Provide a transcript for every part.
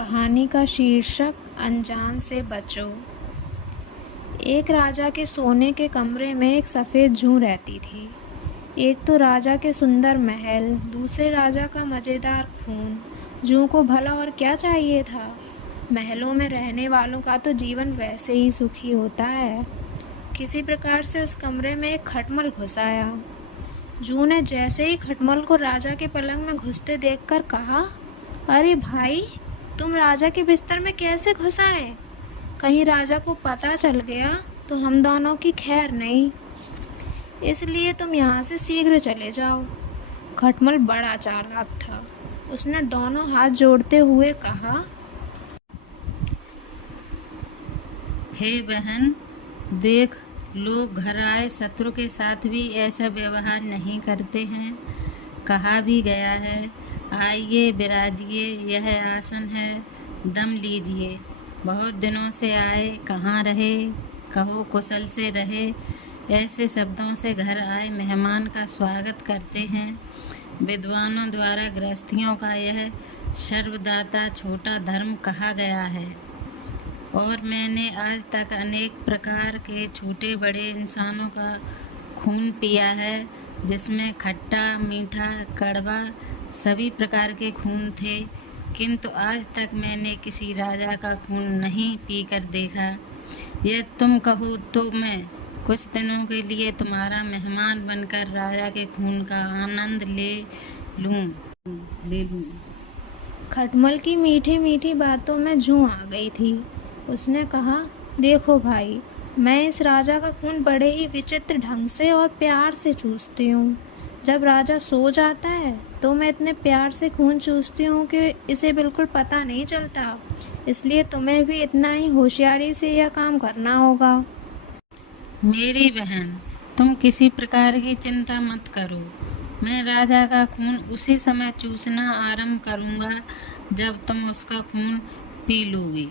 कहानी का शीर्षक अनजान से बचो। एक राजा के सोने के कमरे में एक सफ़ेद जूं रहती थी। एक तो राजा के सुंदर महल, दूसरे राजा का मज़ेदार खून। जूं को भला और क्या चाहिए था। महलों में रहने वालों का तो जीवन वैसे ही सुखी होता है। किसी प्रकार से उस कमरे में एक खटमल घुस आया। जूं ने जैसे ही खटमल को राजा के पलंग में घुसते देखकर कहा, अरे भाई, तुम राजा के बिस्तर में कैसे घुस आए? कहीं राजा को पता चल गया तो हम दोनों की खैर नहीं, इसलिए तुम यहाँ से शीघ्र चले जाओ। खटमल बड़ा चालाक था। उसने दोनों हाथ जोड़ते हुए कहा, हे बहन, देख, लोग घर आए शत्रु के साथ भी ऐसा व्यवहार नहीं करते हैं। कहा भी गया है, आइए बिराजिए, यह आसन है, दम लीजिए। बहुत दिनों से आए, कहाँ रहे, कहो कुशल से रहे। ऐसे शब्दों से घर आए मेहमान का स्वागत करते हैं। विद्वानों द्वारा गृहस्थियों का यह सर्वदाता छोटा धर्म कहा गया है। और मैंने आज तक अनेक प्रकार के छोटे बड़े इंसानों का खून पिया है, जिसमें खट्टा, मीठा, कड़वा सभी प्रकार के खून थे, किंतु आज तक मैंने किसी राजा का खून नहीं पीकर देखा। यह तुम कहो तो मैं कुछ दिनों के लिए तुम्हारा मेहमान बनकर राजा के खून का आनंद ले लूं। खटमल की मीठी मीठी बातों में जूं आ गई थी। उसने कहा, देखो भाई, मैं इस राजा का खून बड़े ही विचित्र ढंग से और प्यार से चूसती हूँ। जब राजा सो जाता है तो मैं इतने प्यार से खून चूसती हूँ कि इसे बिल्कुल पता नहीं चलता। इसलिए तुम्हें भी इतना ही होशियारी से यह काम करना होगा। मेरी बहन, तुम किसी प्रकार की चिंता मत करो। मैं राजा का खून उसी समय चूसना आरंभ करूँगा जब तुम उसका खून पी लोगी।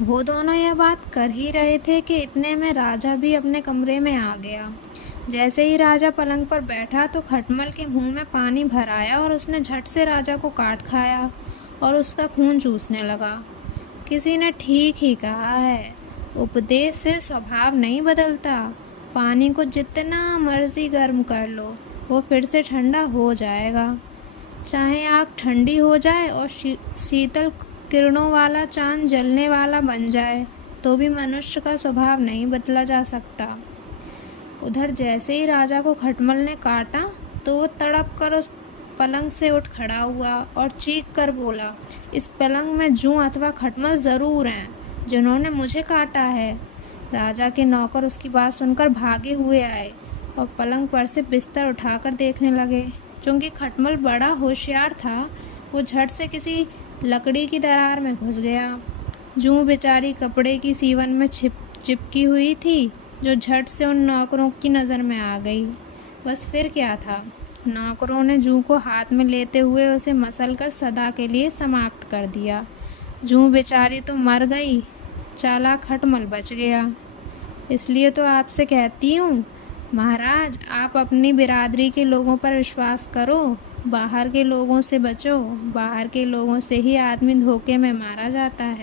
वो दोनों यह बात कर ही रहे थे कि इतने में राजा भी अपने कमरे में आ गया। जैसे ही राजा पलंग पर बैठा तो खटमल के मुंह में पानी भर आया और उसने झट से राजा को काट खाया और उसका खून चूसने लगा। किसी ने ठीक ही कहा है, उपदेश से स्वभाव नहीं बदलता। पानी को जितना मर्जी गर्म कर लो, वो फिर से ठंडा हो जाएगा। चाहे आग ठंडी हो जाए और शीतल किरणों वाला चांद जलने वाला बन जाए, तो भी मनुष्य का स्वभाव नहीं बदला जा सकता। उधर जैसे ही राजा को खटमल ने काटा तो वो तड़प कर उस पलंग से उठ खड़ा हुआ और चीख कर बोला, इस पलंग में जूं अथवा खटमल ज़रूर हैं जिन्होंने मुझे काटा है। राजा के नौकर उसकी बात सुनकर भागे हुए आए और पलंग पर से बिस्तर उठाकर देखने लगे। चूँकि खटमल बड़ा होशियार था, वो झट से किसी लकड़ी की दरार में घुस गया। जूं बेचारी कपड़े की सीवन में चिपकी हुई थी, जो झट से उन नौकरों की नज़र में आ गई। बस फिर क्या था, नौकरों ने जूं को हाथ में लेते हुए उसे मसलकर सदा के लिए समाप्त कर दिया। जूं बेचारी तो मर गई, चालाक खटमल बच गया। इसलिए तो आपसे कहती हूँ, महाराज, आप अपनी बिरादरी के लोगों पर विश्वास करो, बाहर के लोगों से बचो। बाहर के लोगों से ही आदमी धोखे में मारा जाता है।